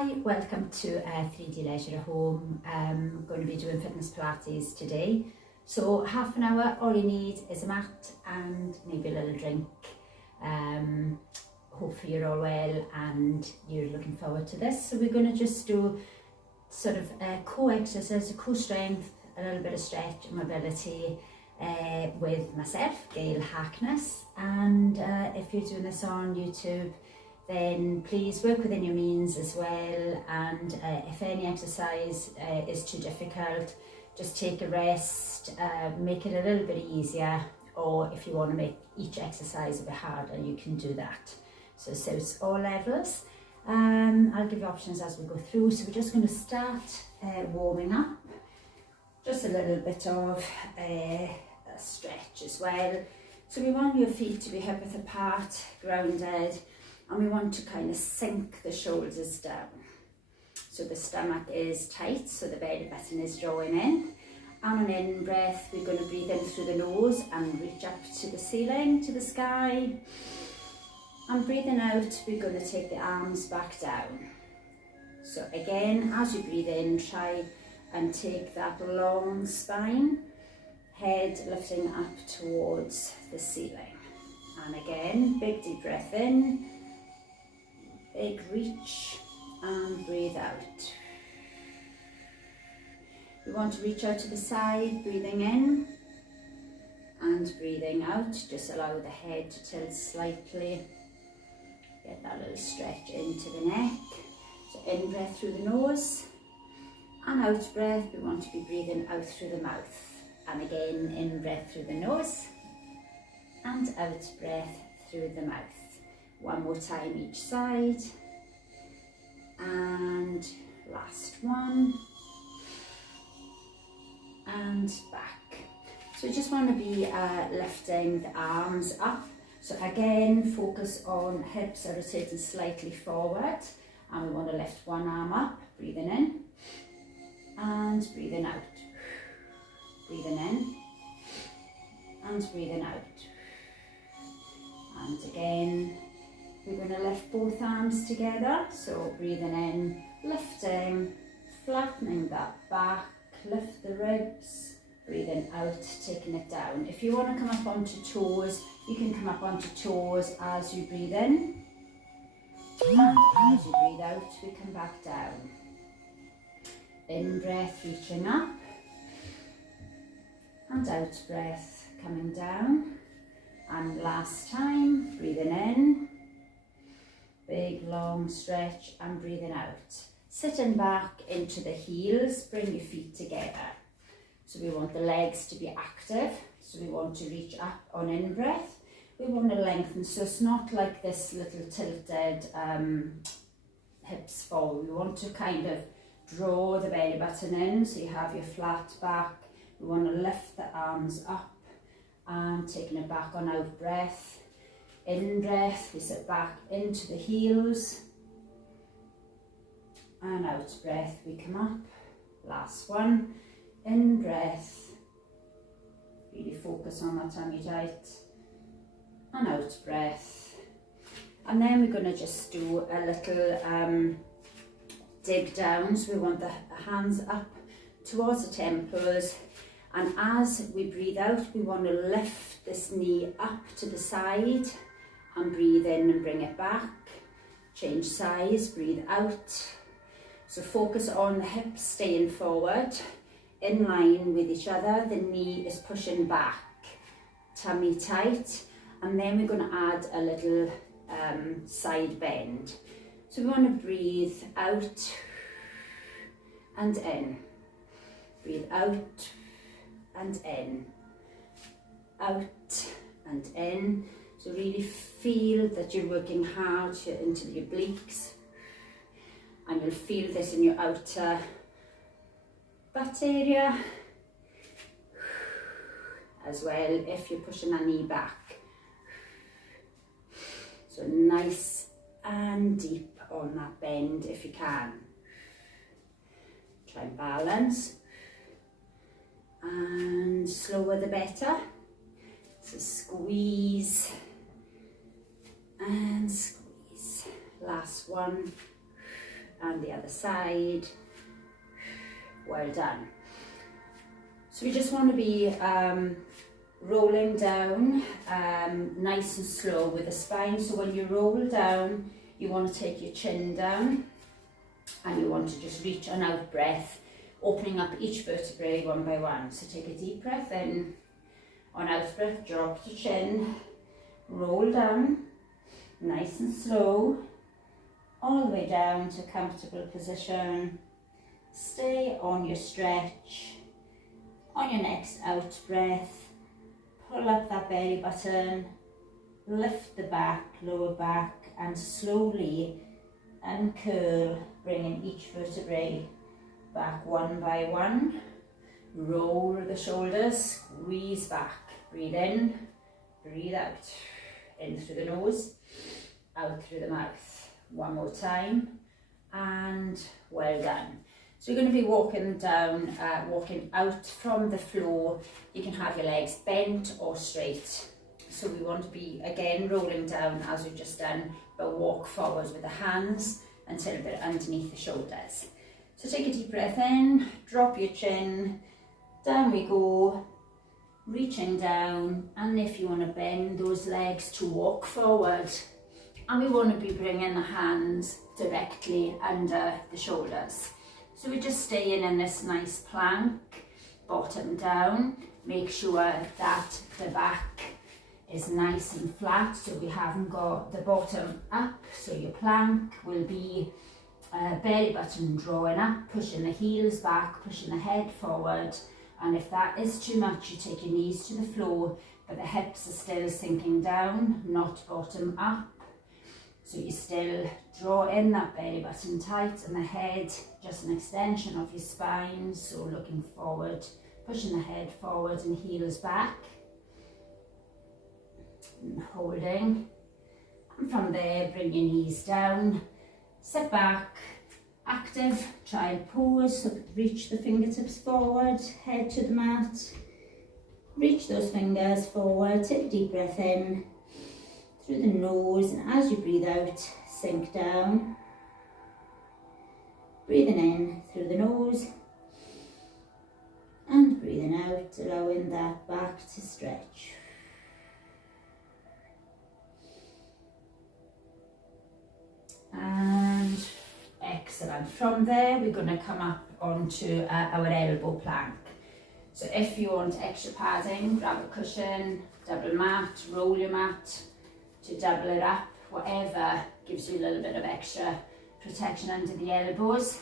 Hi, welcome to 3D Leisure at Home. I'm going to be doing fitness Pilates today. So half an hour, all you need is a mat and maybe a little drink. Hopefully you're all well and you're looking forward to this. So we're going to just do sort of a core exercise, a core strength, a little bit of stretch and mobility with myself, Gail Harkness. And if you're doing this on YouTube, then please work within your means as well, and if any exercise is too difficult, just take a rest, make it a little bit easier, or if you want to make each exercise a bit harder, you can do that. So it suits all levels. I'll give you options as we go through. So we're just going to start warming up, just a little bit of a stretch as well. So we want your feet to be hip width apart, grounded, and we want to kind of sink the shoulders down. So the stomach is tight, so the belly button is drawing in. And on in breath, we're going to breathe in through the nose and reach up to the ceiling, to the sky. And breathing out, we're going to take the arms back down. So again, as you breathe in, try and take that long spine, head lifting up towards the ceiling. And again, big deep breath in. Big reach and breathe out. We want to reach out to the side, breathing in and breathing out. Just allow the head to tilt slightly. Get that little stretch into the neck. So in breath through the nose and out breath. We want to be breathing out through the mouth. And again, in breath through the nose and out breath through the mouth. One more time each side, and last one, and back. So we just want to be lifting the arms up. So again, focus on hips are rotating slightly forward, and we want to lift one arm up, breathing in, and breathing out. Breathing in, and breathing out. And again, we're going to lift both arms together, so breathing in, lifting, flattening that back, lift the ribs, breathing out, taking it down. If you want to come up onto toes, you can come up onto toes as you breathe in, and as you breathe out, we come back down. In breath, reaching up, and out breath, coming down. And last time, breathing in, big long stretch and breathing out. Sitting back into the heels, bring your feet together. So we want the legs to be active, so we want to reach up on in breath. We want to lengthen, so it's not like this little tilted hips forward. We want to kind of draw the belly button in, so you have your flat back. We want to lift the arms up and taking it back on out breath. In breath, we sit back into the heels, and out breath, we come up. Last one, in breath, really focus on that tummy tight, and out breath. And then we're going to just do a little dig down, so we want the hands up towards the temples. And as we breathe out, we want to lift this knee up to the side and breathe in and bring it back. Change size, breathe out. So focus on the hips staying forward, in line with each other. The knee is pushing back, tummy tight. And then we're going to add a little side bend. So we want to breathe out and in. Breathe out and in, out and in. So really feel that you're working hard into your obliques, and you'll feel this in your outer butt area as well if you're pushing that knee back. So nice and deep on that bend if you can. Try and balance. And slower the better. So squeeze and squeeze. Last one. and the other side. Well done. So we just want to be rolling down nice and slow with the spine. So when you roll down, you want to take your chin down and you want to just reach an out breath, opening up each vertebrae one by one. So take a deep breath in. On out breath, drop the chin, roll down, nice and slow, all the way down to a comfortable position. Stay on your stretch. On your next out breath, pull up that belly button, lift the back, lower back, and slowly uncurl, bringing each vertebrae back one by one. Roll the shoulders, squeeze back. Breathe in, breathe out. In through the nose, out through the mouth. One more time, and well done. So you're going to be walking down, walking out from the floor. You can have your legs bent or straight. So we want to be, again, rolling down as we've just done, but walk forwards with the hands until a bit underneath the shoulders. So take a deep breath in, drop your chin, down we go, reaching down, and if you want to bend those legs to walk forward, and we want to be bringing the hands directly under the shoulders. So we're just staying in this nice plank, bottom down. Make sure that the back is nice and flat, so we haven't got the bottom up. So your plank will be belly button drawing up, pushing the heels back, pushing the head forward. And if that is too much, you take your knees to the floor, but the hips are still sinking down, not bottom up. So you still draw in that belly button tight, and the head just an extension of your spine. So looking forward, pushing the head forward and heels back. And holding. And from there, bring your knees down, sit back, active child pose. So reach the fingertips forward, head to the mat. Reach those fingers forward, take a deep breath in through the nose, and as you breathe out, sink down. Breathing in through the nose and breathing out, allowing that back to stretch. And excellent. From there, we're going to come up onto our elbow plank. So if you want extra padding, grab a cushion, double mat, roll your mat to double it up, whatever gives you a little bit of extra protection under the elbows.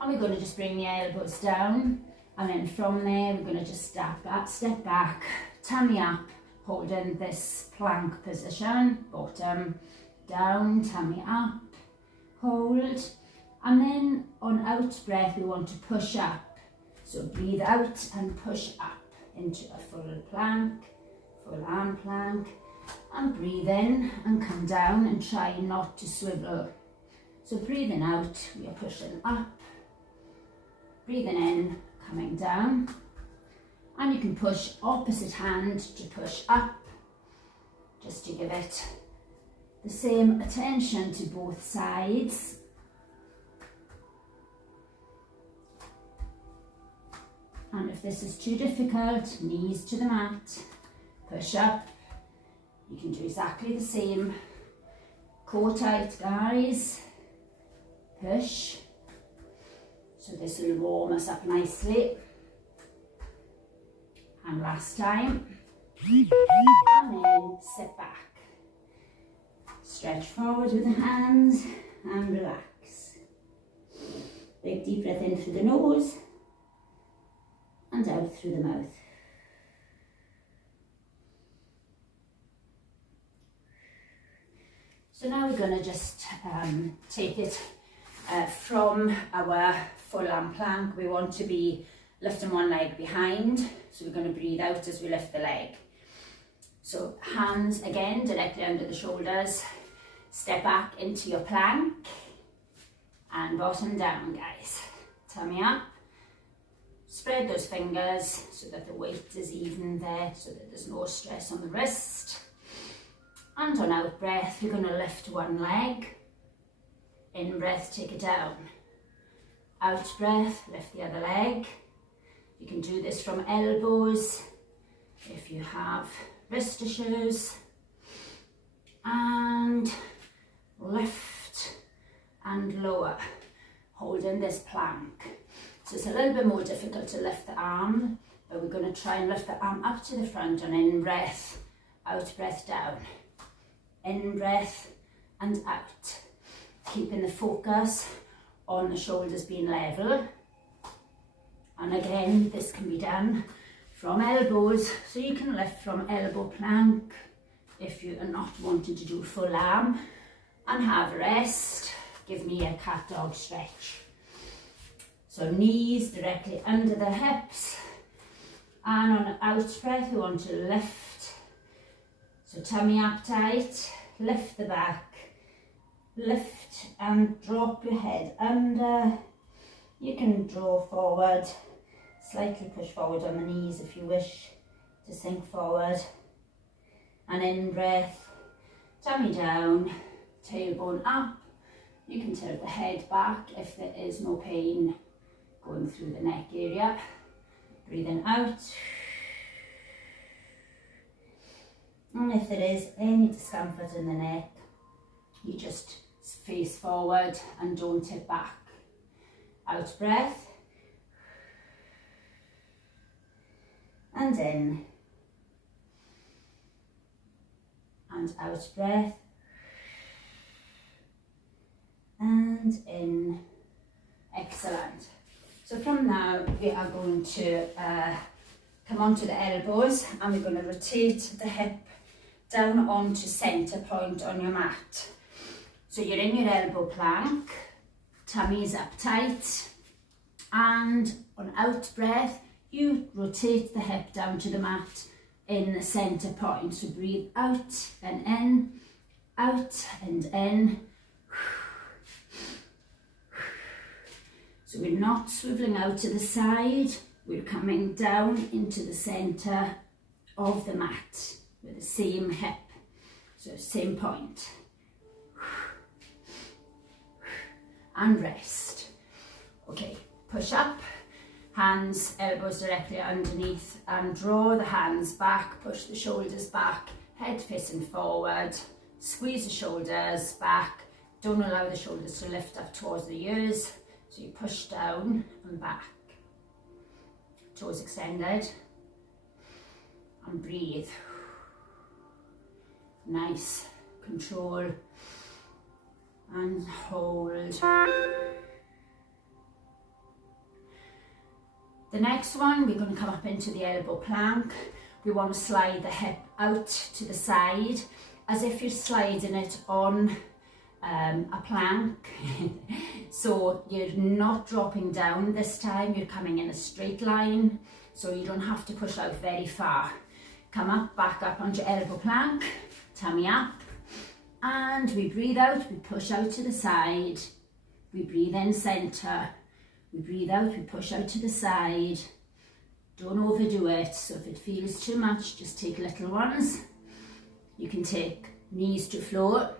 And we're going to just bring the elbows down, and then from there we're going to just step back, tummy up, holding this plank position, bottom down, tummy up, hold, and then on out breath we want to push up. So breathe out and push up into a full plank, full arm plank, and breathe in and come down and try not to swivel. So breathing out, we are pushing up, breathing in, coming down, and you can push opposite hand to push up, just to give it the same attention to both sides. And if this is too difficult, knees to the mat, push up. You can do exactly the same. Core tight, guys. Push. So this will warm us up nicely. And last time. And then sit back. Stretch forward with the hands and relax. Big deep breath in through the nose and out through the mouth. So now we're going to just take it from our full arm plank. We want to be lifting one leg behind, so we're going to breathe out as we lift the leg. So hands again directly under the shoulders, step back into your plank and bottom down, guys. Tummy up, spread those fingers so that the weight is even there, so that there's no stress on the wrist. And on out breath, we're going to lift one leg. In breath, take it down. out breath, lift the other leg. You can do this from elbows if you have wrist issues. And lift and lower, holding this plank. So it's a little bit more difficult to lift the arm, but we're going to try and lift the arm up to the front on in breath, out breath down. In breath and out. Keeping the focus on the shoulders being level. And again, this can be done from elbows, so you can lift from elbow plank if you are not wanting to do full arm, and have a rest. Give me a cat dog stretch. So knees directly under the hips, and on an out breath we want to lift. So tummy up tight, lift the back, lift and drop your head under. You can draw forward, slightly push forward on the knees if you wish to sink forward. And in breath, tummy down, tailbone up. You can tilt the head back if there is no pain going through the neck area. Breathing out. And if there is any discomfort in the neck, you just face forward and don't tip back. Out breath. And in. And out breath. And in. Excellent. So from now we are going to come onto the elbows, and we're going to rotate the hip down onto centre point on your mat. So you're in your elbow plank, tummy is up tight, and on out breath you rotate the hip down to the mat in the centre point. So breathe out and in, out and in. So we're not swiveling out to the side, we're coming down into the centre of the mat with the same hip, so same point. And rest. Okay, push up, hands, elbows directly underneath, and draw the hands back, push the shoulders back, head facing forward, squeeze the shoulders back, don't allow the shoulders to lift up towards the ears, so you push down and back, toes extended, and breathe. Nice, control, and hold. The next one, we're going to come up into the elbow plank. We want to slide the hip out to the side as if you're sliding it on a plank. So you're not dropping down this time, you're coming in a straight line, so you don't have to push out very far. Come up, back up onto elbow plank, tummy up, and we breathe out, we push out to the side, we breathe in centre, we breathe out, we push out to the side. Don't overdo it, so if it feels too much, just take little ones. You can take knees to floor,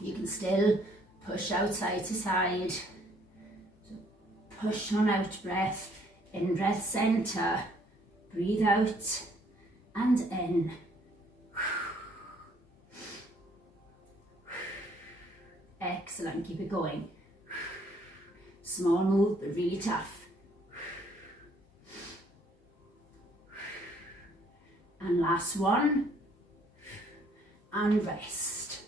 you can still push out side to side. So push on out breath, in breath centre, breathe out and in. Excellent, keep it going. Small move, but really tough. And last one. And rest.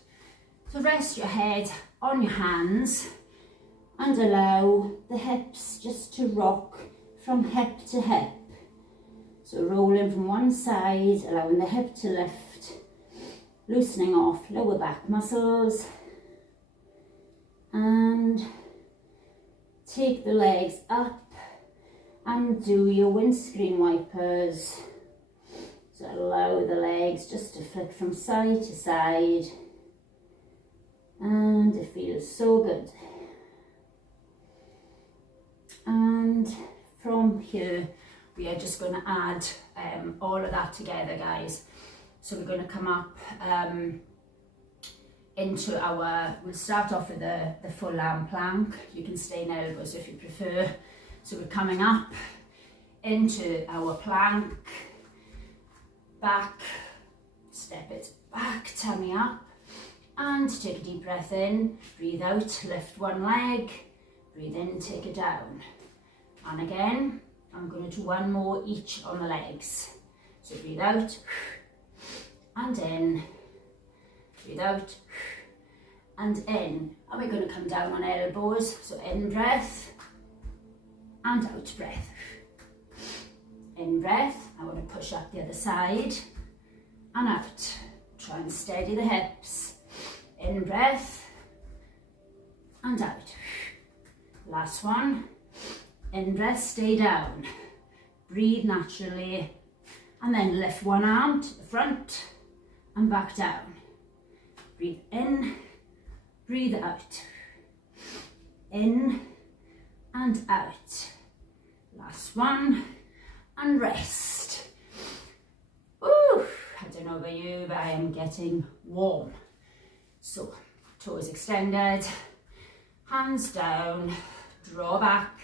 So rest your head on your hands and allow the hips just to rock from hip to hip. So rolling from one side, allowing the hip to lift, loosening off lower back muscles, and take the legs up and do your windscreen wipers. So allow the legs just to flick from side to side, and it feels so good. And from here we are just going to add all of that together, guys. So we're going to come up into we'll start off with the full arm plank. You can stay in elbows if you prefer. So we're coming up into our plank, back, step it back, tummy up, and take a deep breath in, breathe out, lift one leg, breathe in, take it down. And again, I'm going to do one more each on the legs. So breathe out, and in, breathe out, and in. And we're going to come down on elbows. So in breath, and out breath. In breath, I want to push up the other side, and out. Try and steady the hips. In breath, and out. Last one. In breath, stay down. Breathe naturally, and then lift one arm to the front, and back down. Breathe in, breathe out. In, and out. Last one, and rest. Ooh, I don't know about you, but I am getting warm. So, toes extended, hands down, draw back.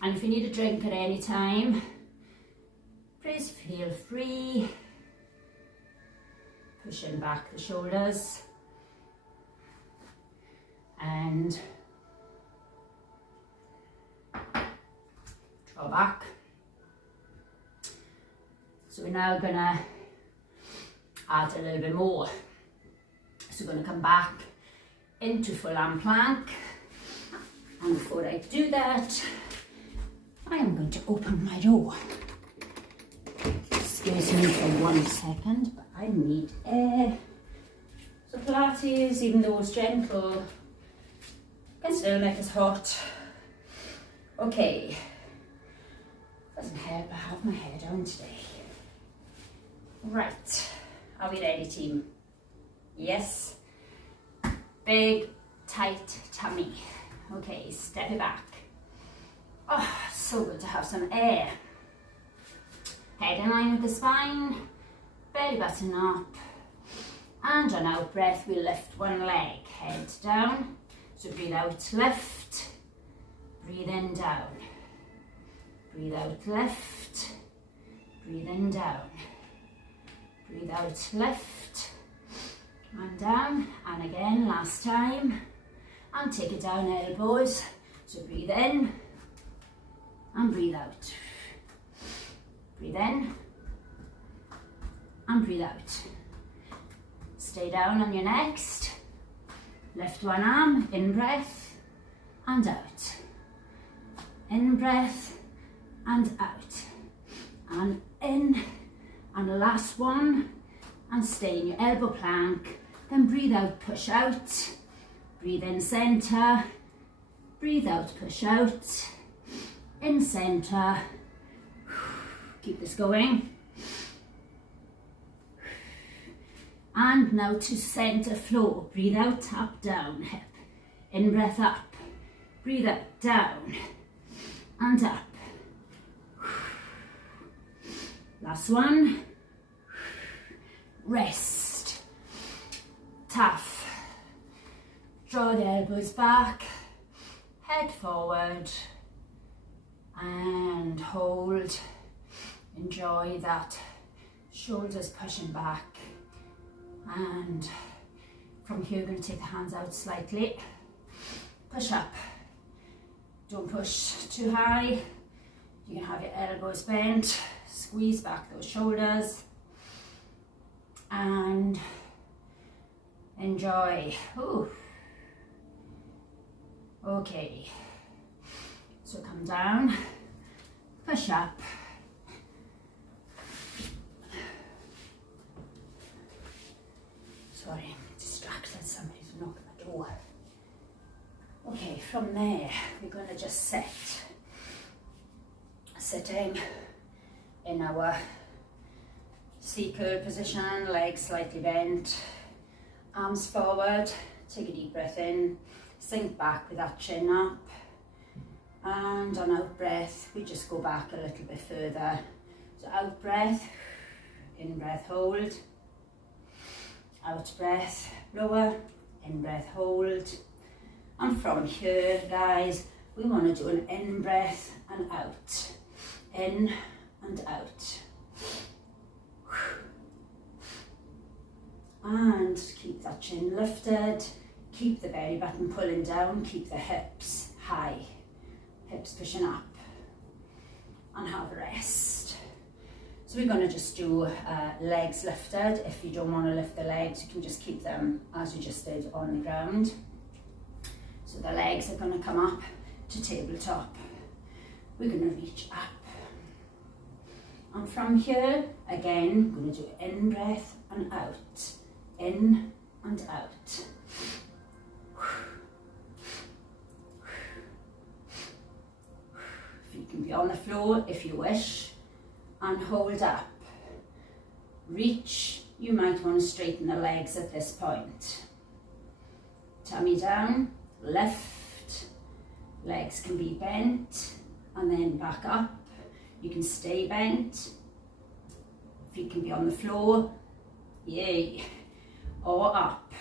And if you need a drink at any time, please feel free. Pushing back the shoulders. And draw back. So we're now going to add a little bit more. So we're going to come back into full arm plank. And before I do that, I am going to open my door. Excuse me for 1 second, but I need air. So Pilates, even though it's gentle, can still make us hot. Okay. Doesn't help I have my hair down today. Right. Are we ready, team? Yes. Big, tight tummy. Okay, step it back. Oh, so good to have some air. Head in line with the spine, belly button up, and on out breath we lift one leg, head down. So breathe out, lift, breathe in, down. Breathe out, lift, breathe in, down. Breathe out, lift, and down, and again, last time, and take it down, elbows. So breathe in, and breathe out. Breathe in, and breathe out. Stay down on your next. Lift one arm, in breath, and out. In breath, and out. And in, and the last one, and stay in your elbow plank. Then breathe out, push out. Breathe in, center. Breathe out, push out. In center. Keep this going. And now to center flow. Breathe out, up, down, hip. In breath up. Breathe out, down, and up. Last one. Rest. Tough. Draw the elbows back. Head forward. And hold. Enjoy that. Shoulders pushing back. And from here, we're going to take the hands out slightly. Push up. Don't push too high. You can have your elbows bent. Squeeze back those shoulders. And enjoy. Ooh. Okay. So come down. Push up. Sorry, I'm distracted, somebody's knocking the door. Okay, from there, we're going to just sit. Sitting in our C-curl position, legs slightly bent, arms forward, take a deep breath in, sink back with that chin up, and on out breath, we just go back a little bit further. So out breath, in breath hold, out breath, lower, in breath, hold. And from here, guys, we want to do an in breath and out. In and out. And keep that chin lifted. Keep the belly button pulling down. Keep the hips high. Hips pushing up. And have a rest. So we're going to just do legs lifted. If you don't want to lift the legs, you can just keep them as you just did on the ground. So the legs are going to come up to tabletop. We're going to reach up. And from here, again, we're going to do in breath and out. In and out. You can be on the floor if you wish, and hold up. Reach. You might want to straighten the legs at this point. Tummy down, lift. Legs can be bent and then back up. You can stay bent. Feet can be on the floor, yay, or up.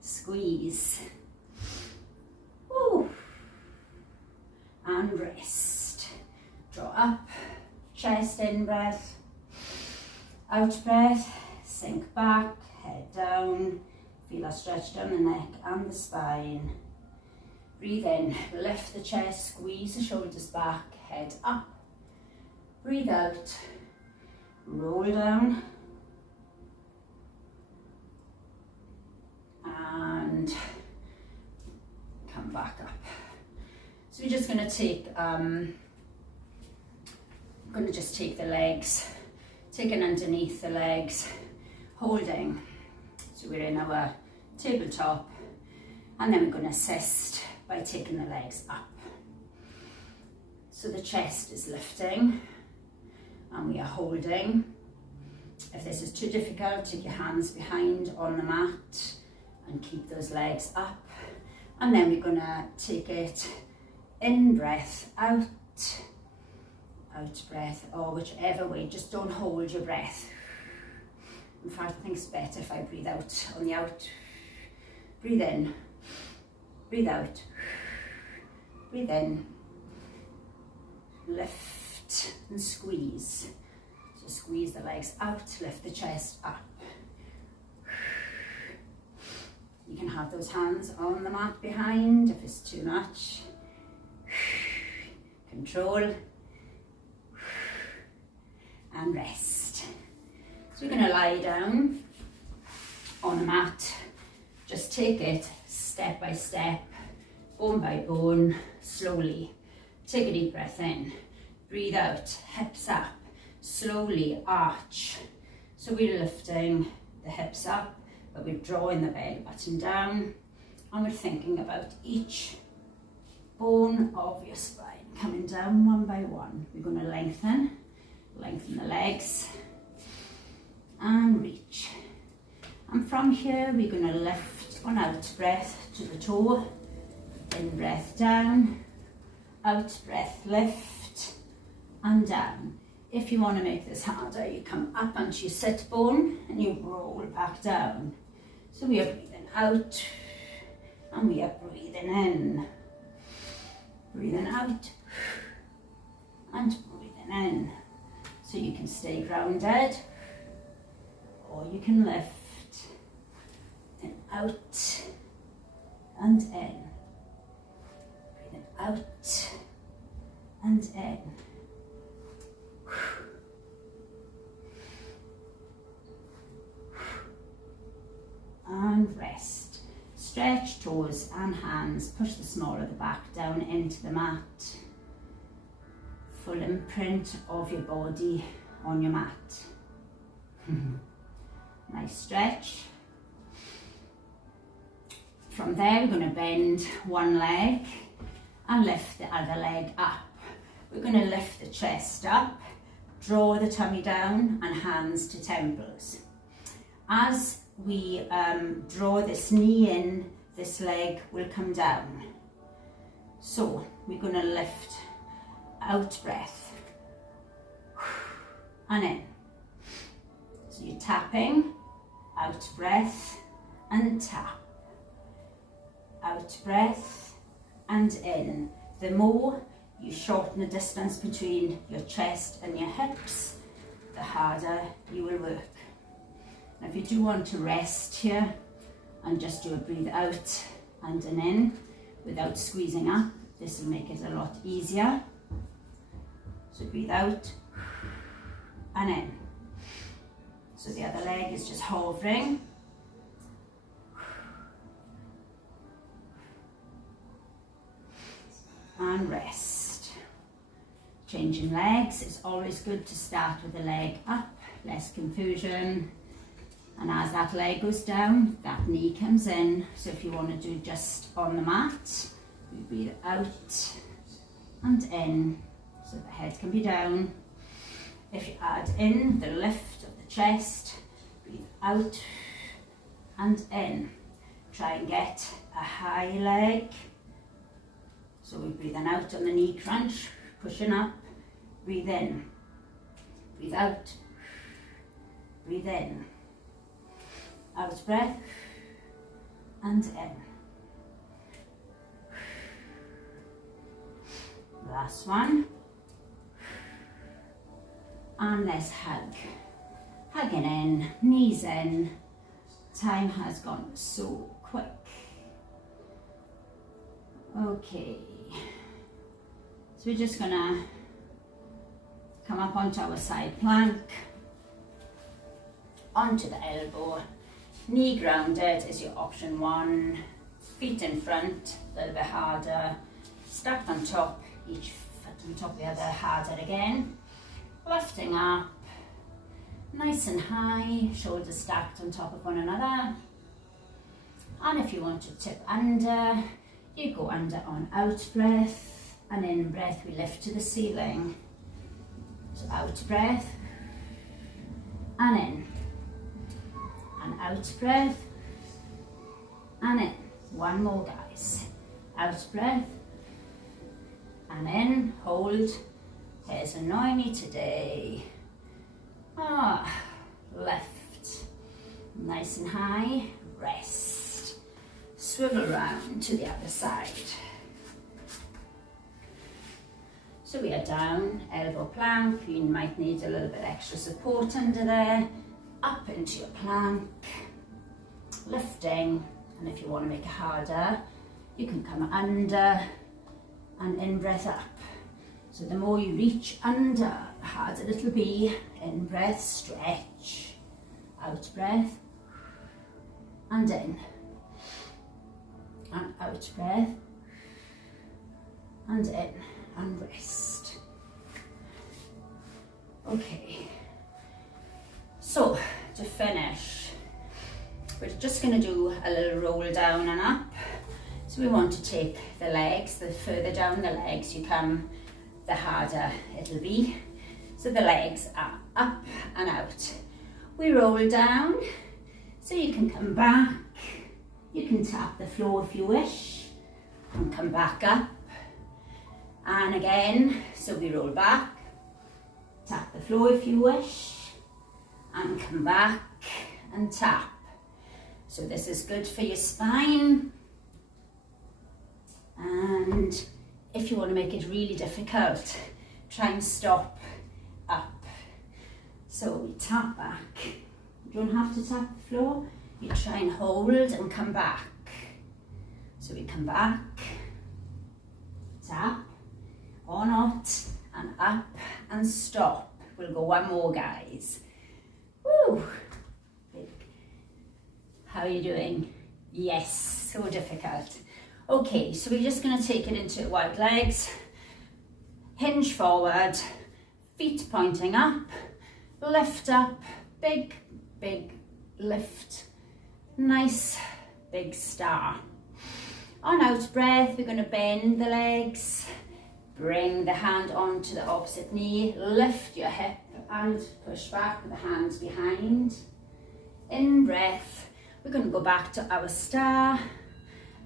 Squeeze. Woo. And rest. Draw up, chest in breath, out breath, sink back, head down, feel a stretch down the neck and the spine. Breathe in, lift the chest, squeeze the shoulders back, head up. Breathe out, roll down, and come back up. So we're just going to take, I'm going to just take the legs, taking underneath the legs, holding. So we're in our tabletop, and then we're going to assist by taking the legs up. So the chest is lifting, and we are holding. If this is too difficult, take your hands behind on the mat and keep those legs up. And then we're going to take it in breath, out breath, or whichever way. Just don't hold your breath. In fact, I think it's better if I breathe out on the out. Breathe in, breathe out, breathe in, lift and squeeze. So squeeze the legs out, lift the chest up. You can have those hands on the mat behind if it's too much. Control and rest. So we're going to lie down on the mat. Just take it step by step, bone by bone, slowly. Take a deep breath in, breathe out, hips up, slowly arch. So we're lifting the hips up, but we're drawing the belly button down, and we're thinking about each bone of your spine coming down one by one. We're going to lengthen the legs and reach. And from here we're going to lift on out breath to the toe, in breath down, out breath lift and down. If you want to make this harder, you come up onto your sit bone and you roll back down. So we are breathing out and we are breathing in. Breathing out and breathing in. So you can stay grounded or you can lift and out and in. Breathing out and in. And rest. Stretch toes and hands, push the small of the back down into the mat. Full imprint of your body on your mat. Nice stretch. From there we're going to bend one leg and lift the other leg up. We're going to lift the chest up, draw the tummy down and hands to temples. As we draw this knee in, this leg will come down. So we're going to lift, out breath and in. So you're tapping, out breath and tap, out breath and in. The more you shorten the distance between your chest and your hips, the harder you will work. Now if you do want to rest here and just do a breathe out and an in without squeezing up, this will make it a lot easier. So breathe out and in. So the other leg is just hovering. And rest. Changing legs, it's always good to start with the leg up, less confusion. And as that leg goes down, that knee comes in. So if you want to do just on the mat, you breathe out and in, so the head can be down. If you add in the lift of the chest, breathe out and in. Try and get a high leg. So we're breathing out on the knee crunch, pushing up, breathe in, breathe out, breathe in, out breath and in. Last one. And let's hug. Hugging in, knees in. Time has gone so quick. Okay. So we're just gonna come up onto our side plank, onto the elbow. Knee grounded is your option one. Feet in front, a little bit harder. Stacked on top, each foot on top of the other, harder again. Lifting up, nice and high, shoulders stacked on top of one another. And if you want to tip under, you go under on out breath, and in breath we lift to the ceiling. So out breath, and in, and out breath, and in. One more, guys. Out breath, and in, hold. Hair's annoying me today. Left, nice and high, rest. Swivel round to the other side. So we are down, elbow plank. You might need a little bit extra support under there. Up into your plank, lifting, and if you want to make it harder, you can come under and in breath up. So the more you reach under, the harder it'll be. In breath, stretch. Out breath, and in. And out breath, and in, and rest. Okay. So, to finish, we're just going to do a little roll down and up. So we want to take the legs, the further down the legs you come, the harder it'll be. So the legs are up and out. We roll down, so you can come back. You can tap the floor if you wish, and come back up. And again, so we roll back, tap the floor if you wish, and come back and tap. So this is good for your spine. And if you want to make it really difficult, try and stop up. So we tap back. You don't have to tap the floor. You try and hold and come back. So we come back, tap, or not, and up and stop. We'll go one more, guys. Woo! How are you doing? Yes, so difficult. Okay, so we're just going to take it into wide legs, hinge forward, feet pointing up, lift up, big, big lift, nice big star. On out breath, we're going to bend the legs, bring the hand onto the opposite knee, lift your hip and push back with the hands behind. In breath, we're going to go back to our star.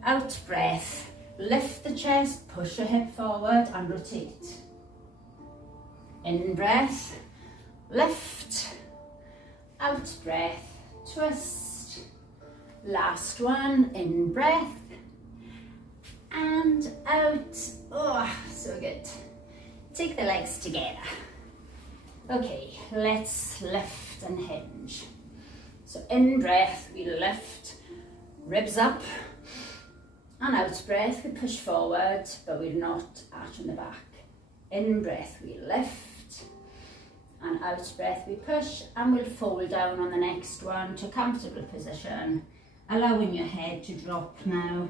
Out breath, lift the chest, push your hip forward and rotate. In breath, lift. Out breath, twist. Last one, in breath and out. Oh, so good. Take the legs together. Okay, let's lift and hinge. So in breath, we lift, ribs up, and out breath, we push forward, but we're not arching the back. In breath, we lift, and out breath, we push, and we'll fold down on the next one to a comfortable position, allowing your head to drop now.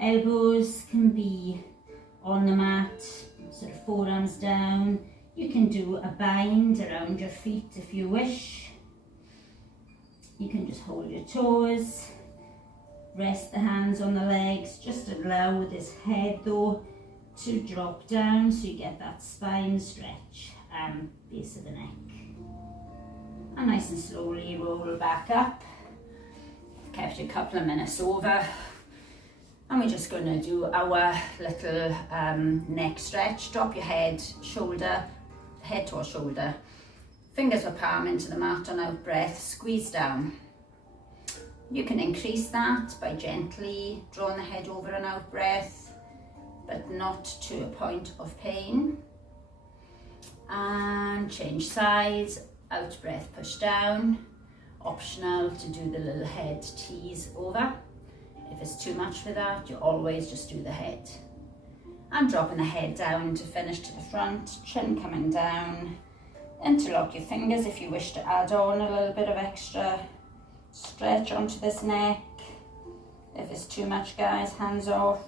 Elbows can be on the mat, sort of forearms down. You can do a bind around your feet if you wish. You can just hold your toes, rest the hands on the legs, just allow this head though to drop down so you get that spine stretch and base of the neck. And nice and slowly roll back up. Kept you a couple of minutes over. And we're just going to do our little neck stretch. Drop your head, shoulder, head to shoulder. Fingers or palm into the mat on out breath, squeeze down. You can increase that by gently drawing the head over and out breath, but not to a point of pain. And change sides, out breath, push down. Optional to do the little head tease over. If it's too much for that, you always just do the head. And dropping the head down to finish to the front, chin coming down. Interlock your fingers if you wish to add on a little bit of extra stretch onto this neck. If it's too much, guys, hands off.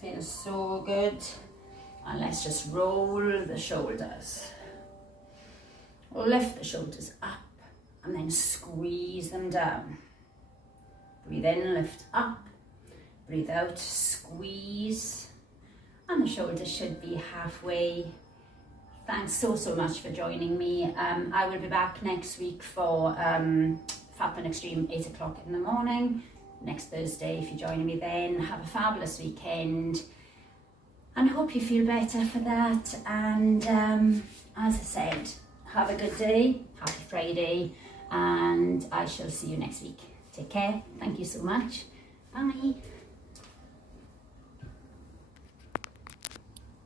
Feels so good. And let's just roll the shoulders. Lift the shoulders up and then squeeze them down. Breathe in, lift up. Breathe out, squeeze. And the shoulders should be halfway. Thanks so much for joining me. I will be back next week for Fatman Extreme, 8 o'clock in the morning. Next Thursday, if you're joining me then. Have a fabulous weekend. And I hope you feel better for that. And as I said, have a good day. Happy Friday. And I shall see you next week. Take care. Thank you so much. Bye.